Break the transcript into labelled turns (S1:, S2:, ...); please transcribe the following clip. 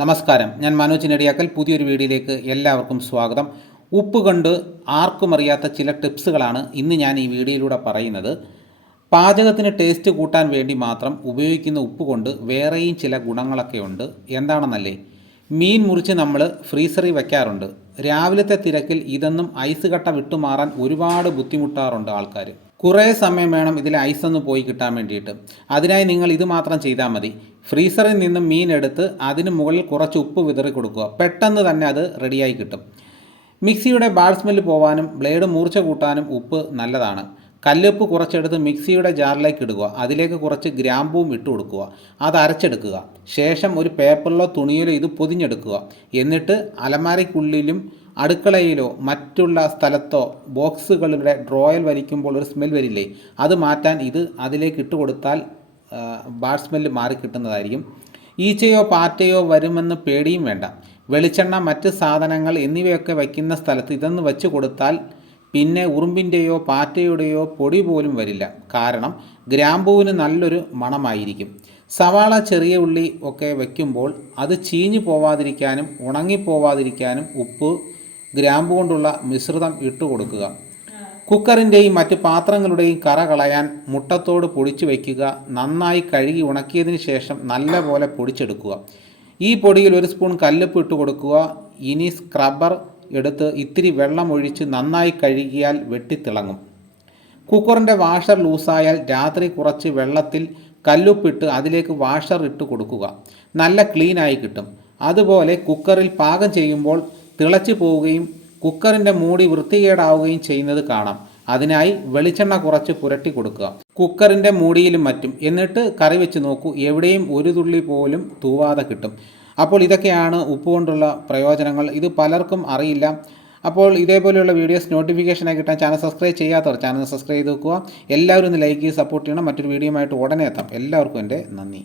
S1: നമസ്കാരം. ഞാൻ മനോജ് നെടിയാക്കൽ. പുതിയൊരു വീഡിയോയിലേക്ക് എല്ലാവർക്കും സ്വാഗതം. ഉപ്പ് കൊണ്ട് ആർക്കും അറിയാത്ത ചില ടിപ്സുകളാണ് ഇന്ന് ഞാൻ ഈ വീഡിയോയിലൂടെ പറയുന്നത്. പാചകത്തിന് ടേസ്റ്റ് കൂട്ടാൻ വേണ്ടി മാത്രം ഉപയോഗിക്കുന്ന ഉപ്പ് കൊണ്ട് വേറെയും ചില ഗുണങ്ങളൊക്കെ ഉണ്ട്. എന്താണെന്നല്ലേ? മീൻ മുറിച്ച് നമ്മൾ ഫ്രീസറിൽ വയ്ക്കാറുണ്ട് രാവിലത്തെ തിരക്കിൽ ഇതൊന്നും ഐസ് കട്ട വിട്ടുമാറാൻ ഒരുപാട് ബുദ്ധിമുട്ടാറുണ്ട് ആൾക്കാർ കുറേ സമയം വേണം ഇതിൽ ഐസ് ഒന്ന് പോയി കിട്ടാൻ വേണ്ടിയിട്ട്. അതിനായി നിങ്ങൾ ഇത് മാത്രം ചെയ്താൽ മതി. ഫ്രീസറിൽ നിന്നും മീൻ എടുത്ത് അതിന് മുകളിൽ കുറച്ച് ഉപ്പ് വിതറി കൊടുക്കുക. പെട്ടെന്ന് തന്നെ അത് റെഡിയായി കിട്ടും. മിക്സിയുടെ ബാഡ് സ്മെല്ല് പോവാനും ബ്ലേഡ് മൂർച്ച കൂട്ടാനും ഉപ്പ് നല്ലതാണ്. കല്ലുപ്പ് കുറച്ചെടുത്ത് മിക്സിയുടെ ജാറിലേക്ക് ഇടുക. അതിലേക്ക് കുറച്ച് ഗ്രാമ്പൂവും ഇട്ട് കൊടുക്കുക. അത് അരച്ചെടുക്കുക. ശേഷം ഒരു പേപ്പറിലോ തുണിയിലോ ഇത് പൊതിഞ്ഞെടുക്കുക. എന്നിട്ട് അലമാരയ്ക്കുള്ളിലും അടുക്കളയിലോ മറ്റുള്ള സ്ഥലത്തോ ബോക്സുകളുടെ ഡ്രോയൽ വലിക്കുമ്പോൾ ഒരു സ്മെൽ വരില്ലേ അത് മാറ്റാൻ ഇത് അതിലേക്ക് ഇട്ട് കൊടുത്താൽ ബാഡ് സ്മെല്ല് മാറിക്കിട്ടുന്നതായിരിക്കും ഈച്ചയോ പാറ്റയോ വരുമെന്ന് പേടിയും വേണ്ട. വെളിച്ചെണ്ണ മറ്റ് സാധനങ്ങൾ എന്നിവയൊക്കെ വയ്ക്കുന്ന സ്ഥലത്ത് ഇതൊന്ന് വെച്ച് കൊടുത്താൽ പിന്നെ ഉറുമ്പിന്റെയോ പാറ്റയുടെയോ പൊടി പോലും വരില്ല. കാരണം ഗ്രാമ്പൂവിന് നല്ലൊരു മണമായിരിക്കും. സവാള ചെറിയ ഉള്ളി ഒക്കെ വയ്ക്കുമ്പോൾ അത് ചീഞ്ഞു പോവാതിരിക്കാനും ഉണങ്ങിപ്പോവാതിരിക്കാനും ഉപ്പ് ഗ്രാമ്പു കൊണ്ടുള്ള മിശ്രിതം ഇട്ട് കൊടുക്കുക. കുക്കറിന്റെയും മറ്റ് പാത്രങ്ങളുടെയും കറ കളയാൻ മുട്ടത്തോട് പൊടിച്ചു വയ്ക്കുക. നന്നായി കഴുകി ഉണക്കിയതിന് ശേഷം നല്ലപോലെ പൊടിച്ചെടുക്കുക. ഈ പൊടിയിൽ ഒരു സ്പൂൺ കല്ലുപ്പ് ഇട്ട് കൊടുക്കുക. ഇനി സ്ക്രബ്ബർ എടുത്ത് ഇത്തിരി വെള്ളം ഒഴിച്ച് നന്നായി കഴുകിയാൽ വെട്ടിത്തിളങ്ങും. കുക്കറിന്റെ വാഷർ ലൂസായാൽ രാത്രി കുറച്ച് വെള്ളത്തിൽ കല്ലുപ്പിട്ട് അതിലേക്ക് വാഷർ ഇട്ട് കൊടുക്കുക. നല്ല ക്ലീനായി കിട്ടും. അതുപോലെ കുക്കറിൽ പാകം ചെയ്യുമ്പോൾ തിളച്ചു പോവുകയും കുക്കറിന്റെ മൂടി വൃത്തികേടാവുകയും ചെയ്യുന്നത് കാണാം. അതിനായി വെളിച്ചെണ്ണ കുറച്ച് പുരട്ടി കൊടുക്കുക. കുക്കറിന്റെ മൂടിയിലും മറ്റും. എന്നിട്ട് കറി വെച്ച് നോക്കൂ. എവിടെയും ഒരു തുള്ളി പോലും തൂവാതെ കിട്ടും. അപ്പോൾ ഇതൊക്കെയാണ് ഉപ്പ് കൊണ്ടുള്ള പ്രയോജനങ്ങൾ. ഇത് പലർക്കും അറിയില്ല. അപ്പോൾ ഇതേപോലെയുള്ള വീഡിയോസ് നോട്ടിഫിക്കേഷനായി കിട്ടാൻ ചാനൽ സബ്സ്ക്രൈബ് ചെയ്യാത്തവർ ചാനൽ സബ്സ്ക്രൈബ് ചെയ്ത് വെക്കുക. എല്ലാവരും ഒന്ന് ലൈക്ക് ചെയ്ത് സപ്പോർട്ട് ചെയ്യണം. മറ്റൊരു വീഡിയോ ആയിട്ട് ഉടനെ എത്താം. എല്ലാവർക്കും എന്റെ നന്ദി.